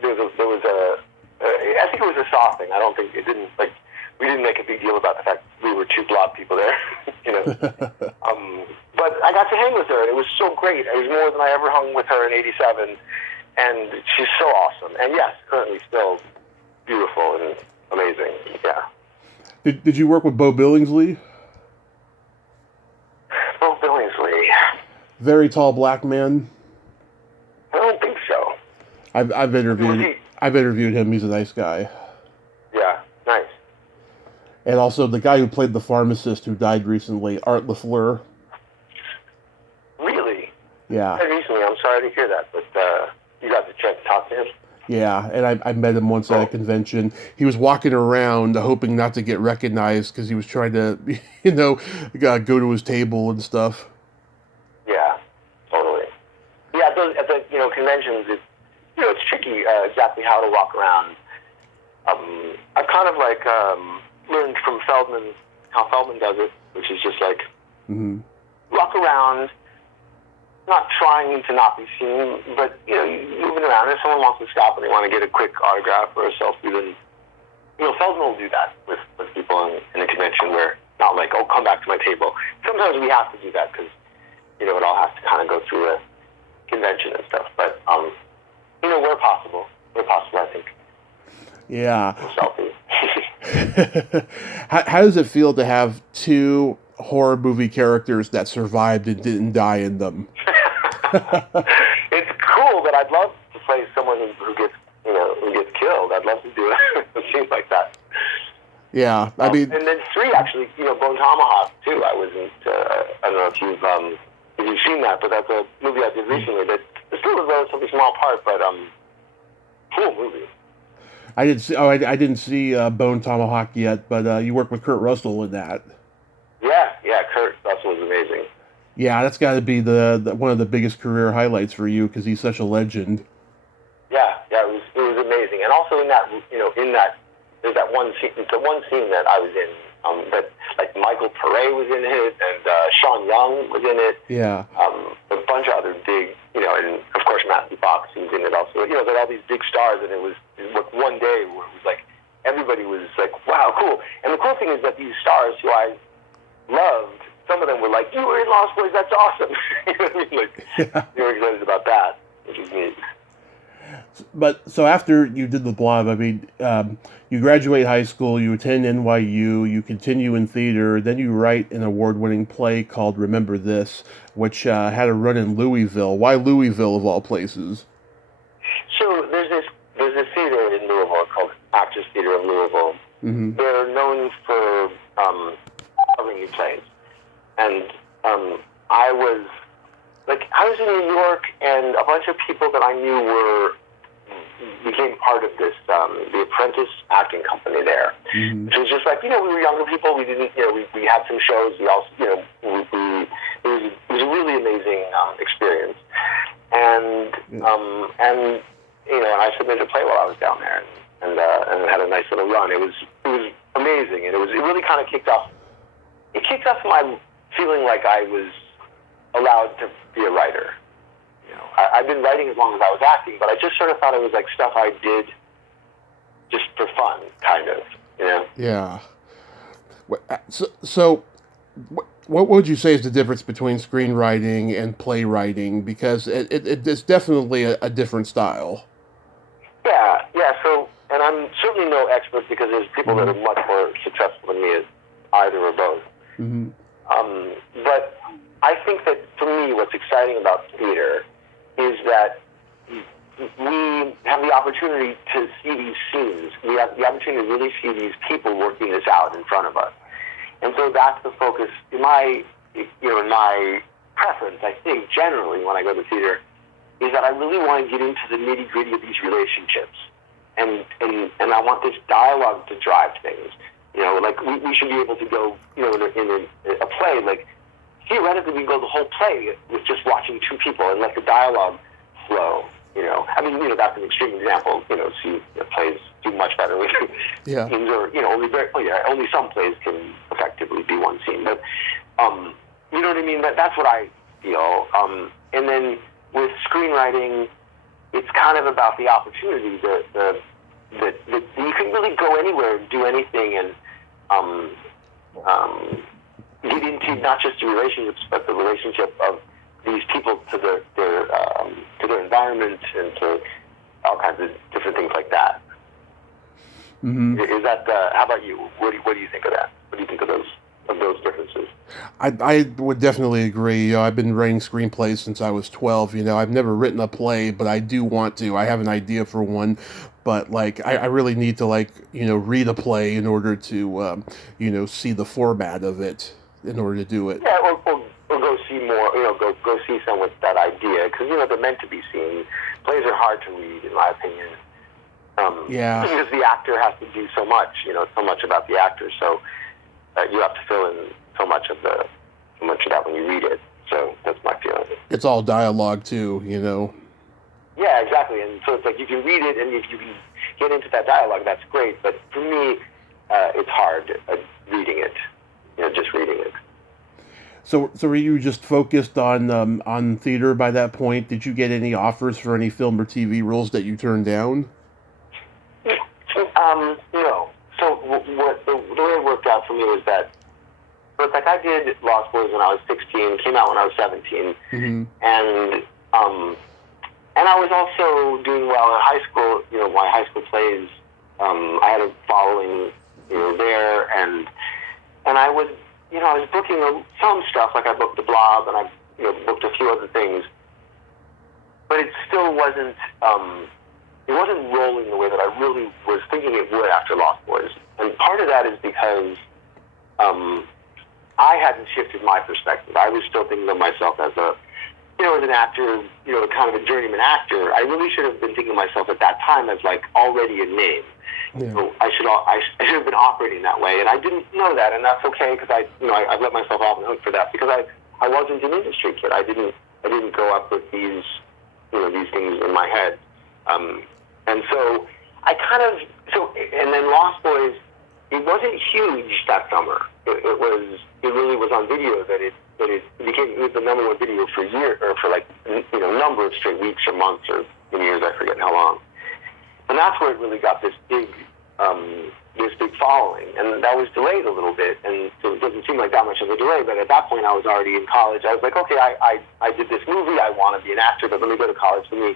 There was a I think it was a soft thing. I don't think it didn't like. We didn't make a big deal about the fact we were two Blob people there, But I got to hang with her, and it was so great. It was more than I ever hung with her in '87, and she's so awesome. And yes, currently still beautiful and amazing. Yeah. Did you work with Beau Billingsley? Beau Billingsley. Very tall black man. I don't think so. I've interviewed him. He's a nice guy. Yeah, nice. And also the guy who played the pharmacist who died recently, Art LaFleur. Really? Yeah. Recently, I'm sorry to hear that, but you got the chance to talk to him? Yeah, and I met him once at a convention. He was walking around hoping not to get recognized because he was trying to, go to his table and stuff. Yeah, totally. Yeah, at the conventions, it's tricky exactly how to walk around. I've kind of learned from Feldman how Feldman does it, which is just walk around, not trying to not be seen, but moving around. If someone wants to stop and they want to get a quick autograph or a selfie, then Feldman will do that with people in a convention where not like, oh, come back to my table. Sometimes we have to do that because it all has to kind of go through a convention and stuff. But where possible, I think. Yeah. Selfie. How does it feel to have two horror movie characters that survived and didn't die in them? It's cool, but I'd love to play someone who gets killed. I'd love to do a scene like that. Yeah, I mean, and then 3 actually, Bone Tomahawk too. I wasn't. I don't know if you've seen that, but that's a movie I did recently. That it's still a relatively small part, but cool movie. I didn't see Bone Tomahawk yet, but you worked with Kurt Russell in that. Yeah, Kurt Russell is amazing. Yeah, that's got to be the one of the biggest career highlights for you because he's such a legend. Yeah, it was amazing, and also in that there's that one scene. It's the one scene that I was in that like Michael Pare was in it, and Sean Young was in it. Yeah. A bunch of other big, and of course Matthew Fox was in it also. There are all these big stars, and it was like one day where it was like everybody was like, wow, cool. And the cool thing is that these stars who I loved, some of them were like, you were in Lost Boys, that's awesome. You know what I mean? Like, they were excited about that, which is neat. But so after you did the Blob, I mean, you graduate high school, you attend NYU, you continue in theater, then you write an award-winning play called Remember This, which had a run in Louisville. Why Louisville, of all places? So there's this theater in Louisville called Actors Theater of Louisville. Mm-hmm. They're known for covering new plays, and I was in New York, and a bunch of people that I knew became part of this, the Apprentice acting company there. Mm-hmm. Which was just like, we were younger people, we didn't, we had some shows, we also, it was a really amazing experience. And and I submitted a play while I was down there, and had a nice little run. It was amazing, and it really kind of kicked off my feeling like I was allowed to be a writer. I've been writing as long as I was acting, but I just sort of thought it was like stuff I did just for fun, kind of, Yeah. So what would you say is the difference between screenwriting and playwriting? Because it's definitely a different style. Yeah. So, and I'm certainly no expert because there's people that are much more successful than me at either or both. Mm-hmm. But I think that for me, what's exciting about theater is that we have the opportunity to see these scenes. We have the opportunity to really see these people working this out in front of us. And so that's the focus in my preference, I think, generally when I go to theater, is that I really want to get into the nitty-gritty of these relationships. And I want this dialogue to drive things. Like we should be able to go, in a play, like theoretically we can go the whole play with just watching two people and let the dialogue flow. I mean, that's an extreme example. See, plays do much better with yeah. scenes, or only some plays can effectively be one scene. But you know what I mean? That's what I feel. And then with screenwriting, it's kind of about the opportunity that you can really go anywhere and do anything, and get into not just the relationships, but the relationship of these people to their environment and to all kinds of different things like that. Mm-hmm. Is that how about you? What do you think of that? What do you think of those differences? I would definitely agree. I've been writing screenplays since I was 12. I've never written a play, but I do want to. I have an idea for one, but I really need to read a play in order to see the format of it in order to do it. Yeah, or go see more. Go see some with that idea, because they're meant to be seen. Plays are hard to read, in my opinion. Yeah. Because the actor has to do so much. So much about the actor. So you have to fill in so much of that when you read it. So that's my feeling. It's all dialogue too, Yeah, exactly. And so it's like you can read it, and if you can get into that dialogue, that's great. But for me, it's hard reading it. Just reading it. So were you just focused on theater by that point? Did you get any offers for any film or TV roles that you turned down? No. So the way it worked out for me was that, I did Lost Boys when I was 16, came out when I was 17, mm-hmm. and I was also doing well in high school. My high school plays, I had a following, there, and I was booking some stuff, like I booked the Blob, and I booked a few other things, but it still wasn't rolling the way that I really was thinking it would after Lost Boys. And part of that is because I hadn't shifted my perspective. I was still thinking of myself as as an actor, kind of a journeyman actor. I really should have been thinking of myself at that time as already a name. Yeah. So I should have been operating that way, and I didn't know that, and that's okay, because I let myself off the hook for that, because I wasn't an industry kid. I didn't grow up with these these things in my head, and so and then Lost Boys, it wasn't huge that summer. It really was on video that it was the number one video for a year, or for number of straight weeks or months or years, I forget how long. And that's where it really got this big following, and that was delayed a little bit, and so it doesn't seem like that much of a delay, but at that point I was already in college. I was like, okay, I did this movie, I want to be an actor, but let me go to college, let me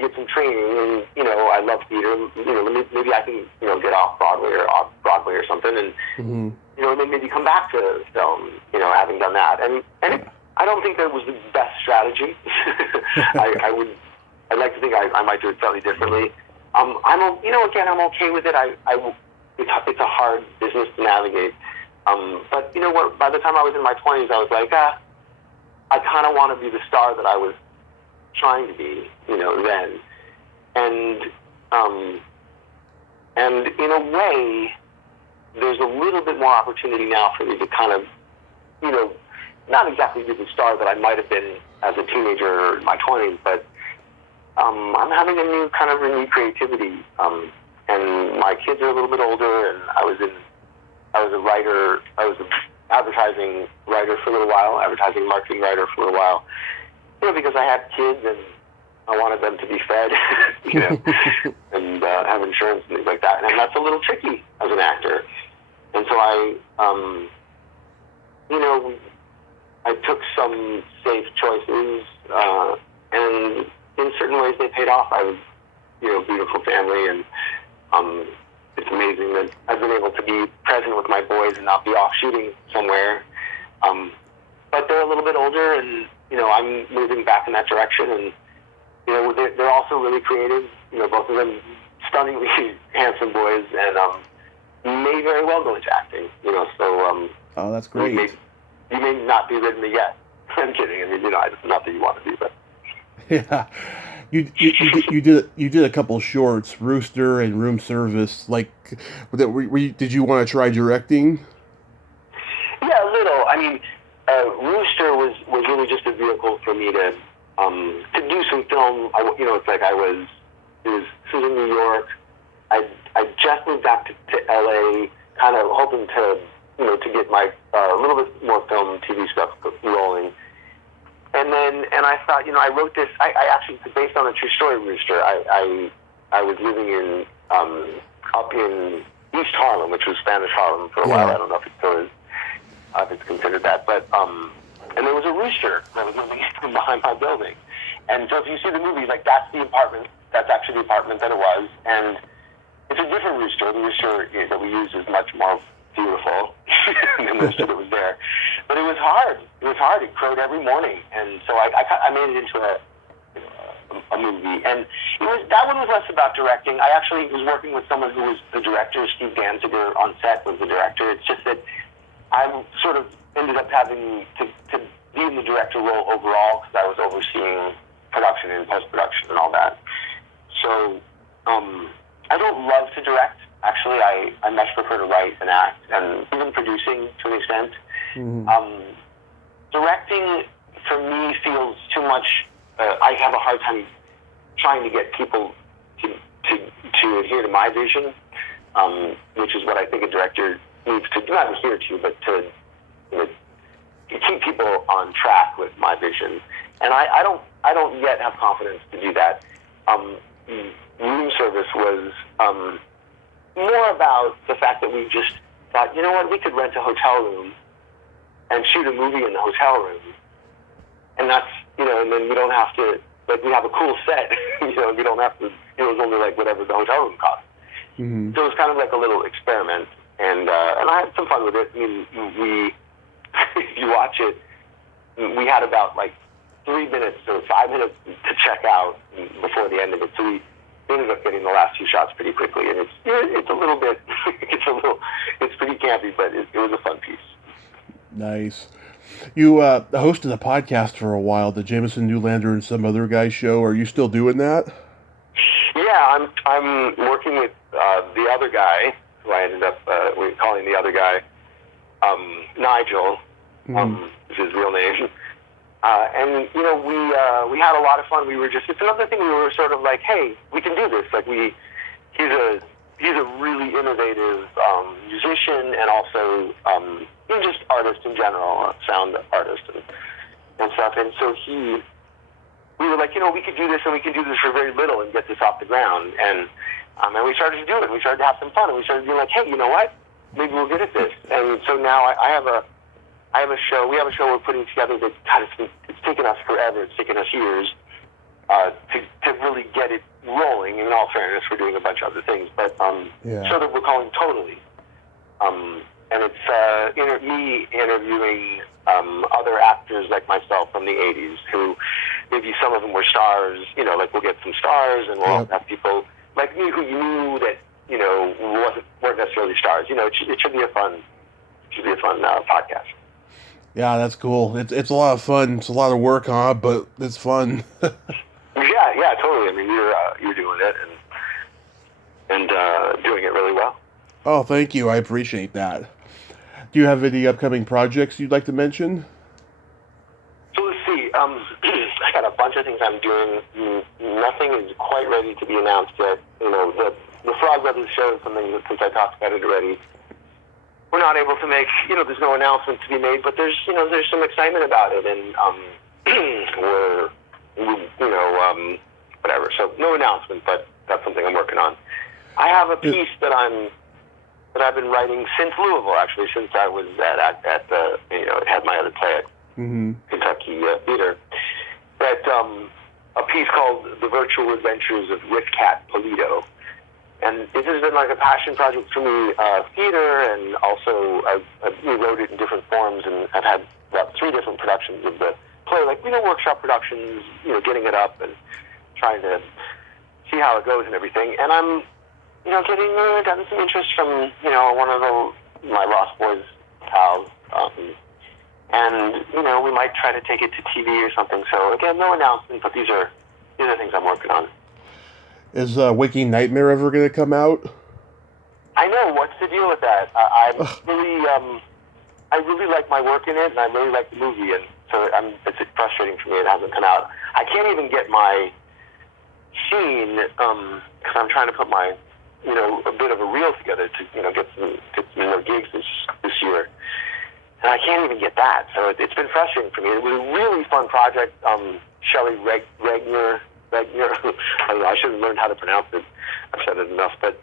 get some training, and, I love theater, maybe I can, get off Broadway or something, and, mm-hmm. And then maybe come back to film, having done that, and I don't think that was the best strategy. I'd like to think I might do it slightly differently. I'm okay with it. It's a hard business to navigate. But you know what? By the time I was in my 20s, I was like, I kind of want to be the star that I was trying to be, then. And in a way, there's a little bit more opportunity now for me to kind of, not exactly be the star that I might have been as a teenager or in my 20s, but I'm having a new kind of renewed creativity. And my kids are a little bit older, and I was a writer. I was an advertising writer for a little while, advertising marketing writer for a little while. Because I had kids and I wanted them to be fed, and have insurance and things like that. And that's a little tricky as an actor. And so I took some safe choices, and in certain ways they paid off. I was, a beautiful family, and it's amazing that I've been able to be present with my boys and not be off shooting somewhere. But they're a little bit older, and I'm moving back in that direction, and they're also really creative. Both of them stunningly handsome boys, and may very well go into acting. So oh, that's great. You may not be rid of me yet. I'm kidding. I mean, not that you want to be, but yeah. You did a couple shorts, Rooster and Room Service. Like, did you want to try directing? Yeah, a little. I mean, Rooster was really just a vehicle for me to do some film. It was in New York. I just moved back to LA, kind of hoping to get my a little bit more film, TV stuff rolling. And I thought, I wrote this. I actually, based on a true story, Rooster. I was living in up in East Harlem, which was Spanish Harlem for a while. I don't know if it still is, if it's considered that. But and there was a rooster that was living behind my building. And so if you see the movie, like, that's the apartment. That's actually the apartment that it was. And it's a different rooster. The rooster that we use is much more beautiful than the rooster that was there. But it was hard. It crowed every morning. And so I made it into a movie. And that one was less about directing. I actually was working with someone who was the director. Steve Danziger on set was the director. It's just that I sort of ended up having to be in the director role overall, because I was overseeing production and post-production and all that. So I don't love to direct. Actually, I much prefer to write and act, and even producing to an extent. Mm-hmm. Directing, for me, feels too much. I have a hard time trying to get people to adhere to my vision, which is what I think a director needs to not adhere to, but to keep people on track with my vision. And I don't yet have confidence to do that. Room Service was more about the fact that we just thought, we could rent a hotel room and shoot a movie in the hotel room. And that's, and then we don't have to, we have a cool set, we don't have to, it was only whatever the hotel room cost. Mm-hmm. So it was kind of like a little experiment. And I had some fun with it. I mean, if you watch it, we had about 3 minutes or 5 minutes to check out before the end of it. So we ended up getting the last 2 shots pretty quickly. And it's a little bit, it's pretty campy, but it was a fun piece. Nice. You hosted a podcast for a while, the Jameson Newlander and some other guy's show. Are you still doing that? Yeah, I'm working with the other guy, who I ended up calling the other guy, Nigel, is his real name. And we had a lot of fun. It's another thing, we were sort of like, hey, we can do this. He's a really innovative musician, and also just artist in general, sound artist and stuff. And so we were like, we could do this, and we can do this for very little and get this off the ground. And we started to do it. We started to have some fun, and we started to be like, hey, you know what? Maybe we'll get at this. And so now I have a show. We have a show we're putting together that, God, it's taken us forever. It's taken us years to really get it rolling. In all fairness, we're doing a bunch of other things, but show that we're calling Totally. And it's me interviewing other actors like myself from the 80s, who maybe some of them were stars. We'll get some stars, and we'll have people like me who you knew that weren't necessarily stars. It should be a fun podcast. Yeah, that's cool. It's a lot of fun. It's a lot of work, but it's fun. Yeah, totally. I mean, you're doing it and doing it really well. Oh, thank you. I appreciate that. Do you have any upcoming projects you'd like to mention? So let's see. I got a bunch of things I'm doing. Nothing is quite ready to be announced yet. You know, the Frog Brothers show is something that, since I talked about it already, we're not able to make, you know, there's no announcement to be made, but there's some excitement about it, and whatever. So no announcement, but that's something I'm working on. I have a piece that I've been writing since Louisville, actually, since I was at the, had my other play at Kentucky Theater. That a piece called "The Virtual Adventures of Riftcat, Pulido." And this has been like a passion project for me, theater, and also I wrote it in different forms, and I've had about 3 different productions of the play, like, workshop productions, getting it up and trying to see how it goes and everything. And I'm, gotten some interest from, one of my Lost Boys pals, and, we might try to take it to TV or something. So, again, no announcement, but these are things I'm working on. Is Waking Nightmare ever going to come out? I know. What's the deal with that? I really like my work in it, and I really like the movie, and so it's frustrating for me it hasn't come out. I can't even get my scene because I'm trying to put my, a bit of a reel together to, get some gigs this year, and I can't even get that. So it's been frustrating for me. It was a really fun project. Shelley Regner. I don't know, I should have learned how to pronounce it. I've said it enough, but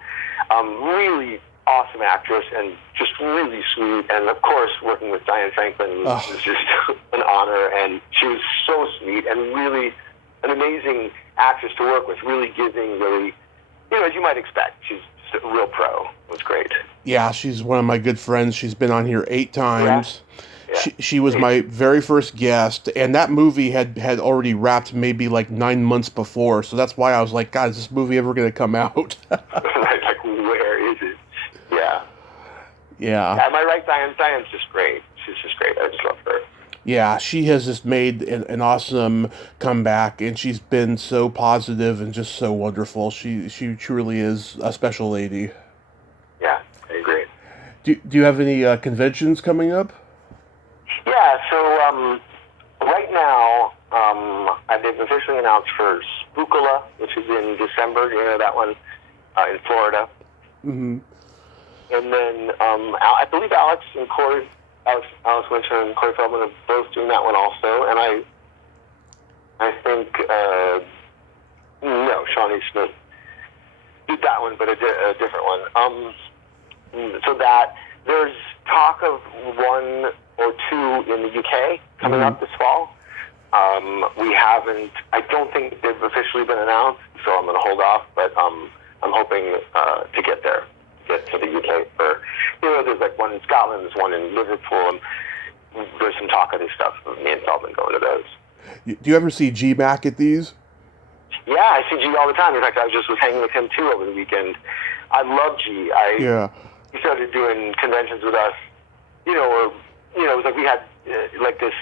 really awesome actress and just really sweet. And of course, working with Diane Franklin was just an honor. And she was so sweet and really an amazing actress to work with. Really giving, really, as you might expect. She's just a real pro. It was great. Yeah, she's one of my good friends. She's been on here 8 times. Yeah. Yeah. She was my very first guest, and that movie had already wrapped maybe like 9 months before, so that's why I was like, God, is this movie ever going to come out? Like, where is it? Yeah. Yeah. Am I right, Diane? Diane's just great. She's just great. I just love her. Yeah, she has just made an awesome comeback, and she's been so positive and just so wonderful. She truly is a special lady. Yeah, I agree. Do you have any conventions coming up? Yeah, so right now, they've officially announced for Spookula, which is in December, that one, in Florida. Mm-hmm. And then I believe Alex Winter and Corey Feldman are both doing that one also. And I think, no, Shawnee Smith did that one, but a different one. So that, there's talk of 1 or 2 in the UK coming up this fall. We haven't, I don't think they've officially been announced, so I'm going to hold off, but I'm hoping to get to the UK for, there's like one in Scotland, there's one in Liverpool, and there's some talk of this stuff. Me and Feldman going to those. Do you ever see G-Mac at these? Yeah, I see G all the time. In fact, I was hanging with him too over the weekend. I love G. He started doing conventions with us, it was like we had like this,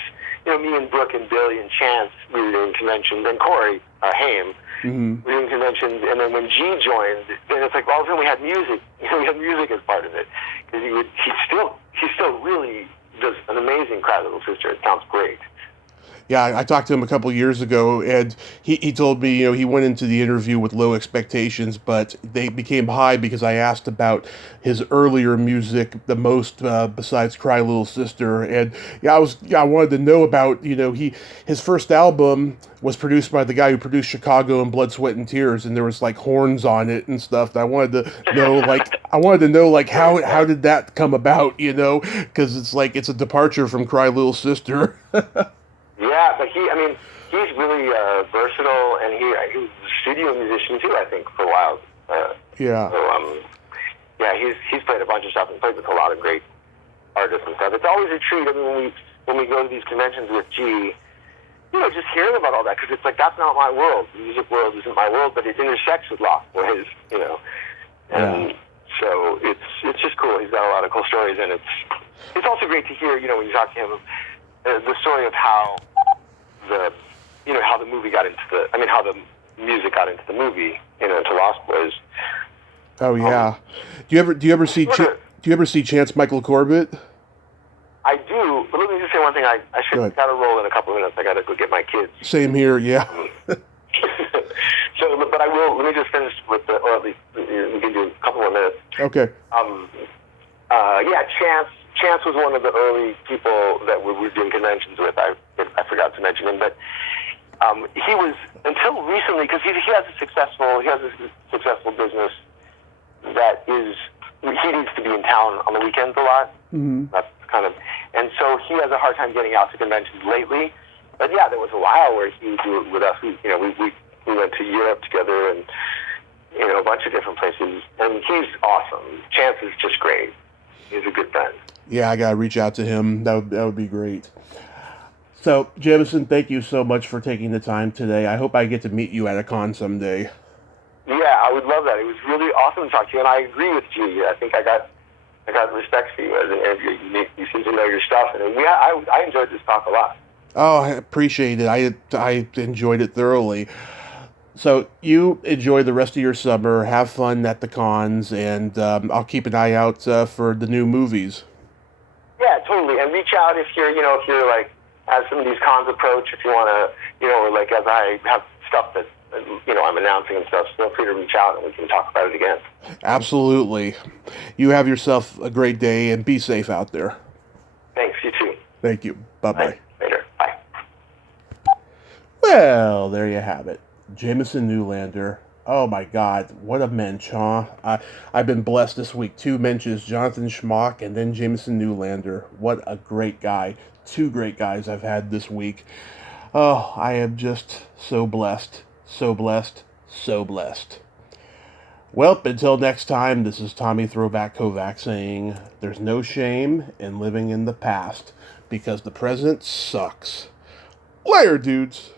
me and Brooke and Billy and Chance, we were doing conventions, and Corey Haim, we were doing conventions, and then when G joined, then it's like all of a sudden we had music. We had music as part of it, because he still really does an amazing Cry Little Sister. It sounds great. Yeah, I talked to him a couple years ago, and he told me, he went into the interview with low expectations, but they became high because I asked about his earlier music the most, besides Cry Little Sister, and I wanted to know about, his first album was produced by the guy who produced Chicago and Blood, Sweat, and Tears, and there was like horns on it and stuff. And I wanted to know, how did that come about, because it's like it's a departure from Cry Little Sister. Yeah, but he's really versatile, and he was a studio musician too, I think, for a while. Yeah. So, he's played a bunch of stuff and played with a lot of great artists and stuff. It's always a treat. I mean, when we go to these conventions with G, just hearing about all that, because it's like, that's not my world. The music world isn't my world, but it intersects with Lost Boys, And so it's just cool. He's got a lot of cool stories, and it's also great to hear, when you talk to him, the story of how how the movie got into how the music got into the movie, to Lost Boys. Oh yeah. Do you ever see Chance Michael Corbett? I do, but let me just say one thing thing. I should got to roll in a couple of minutes. I got to go get my kids. Same here, yeah. So, but I will. Let me just finish with or at least we can do a couple more minutes. Okay. Yeah, Chance was one of the early people that we were doing conventions with. I forgot to mention him, but he was until recently because he has a successful business that is he needs to be in town on the weekends a lot. Mm-hmm. That's kind of, and so he has a hard time getting out to conventions lately. But yeah, there was a while where he would do it with us. We went to Europe together and a bunch of different places. And he's awesome. Chance is just great. He's a good friend. Yeah, I gotta reach out to him. That would be great. So, Jameson, thank you so much for taking the time today. I hope I get to meet you at a con someday. Yeah, I would love that. It was really awesome to talk to you, and I agree with you. I think I got respect for you as an interviewer. You seem to know your stuff, and I enjoyed this talk a lot. Oh, I appreciate it. I enjoyed it thoroughly. So you enjoy the rest of your summer, have fun at the cons, and I'll keep an eye out for the new movies. Yeah, totally. And reach out if you're like, as some of these cons approach, if you want to, or like as I have stuff that, I'm announcing and stuff, feel free to reach out and we can talk about it again. Absolutely. You have yourself a great day and be safe out there. Thanks, you too. Thank you. Bye-bye. Later. Bye. Well, there you have it. Jameson Newlander. Oh my God, what a mensch, huh? I've been blessed this week. 2 mentions, Jonathan Schmock and then Jameson Newlander. What a great guy. 2 great guys I've had this week. Oh, I am just so blessed. So blessed. So blessed. Well, until next time, this is Tommy Throwback Kovac saying, there's no shame in living in the past because the present sucks. Later, dudes.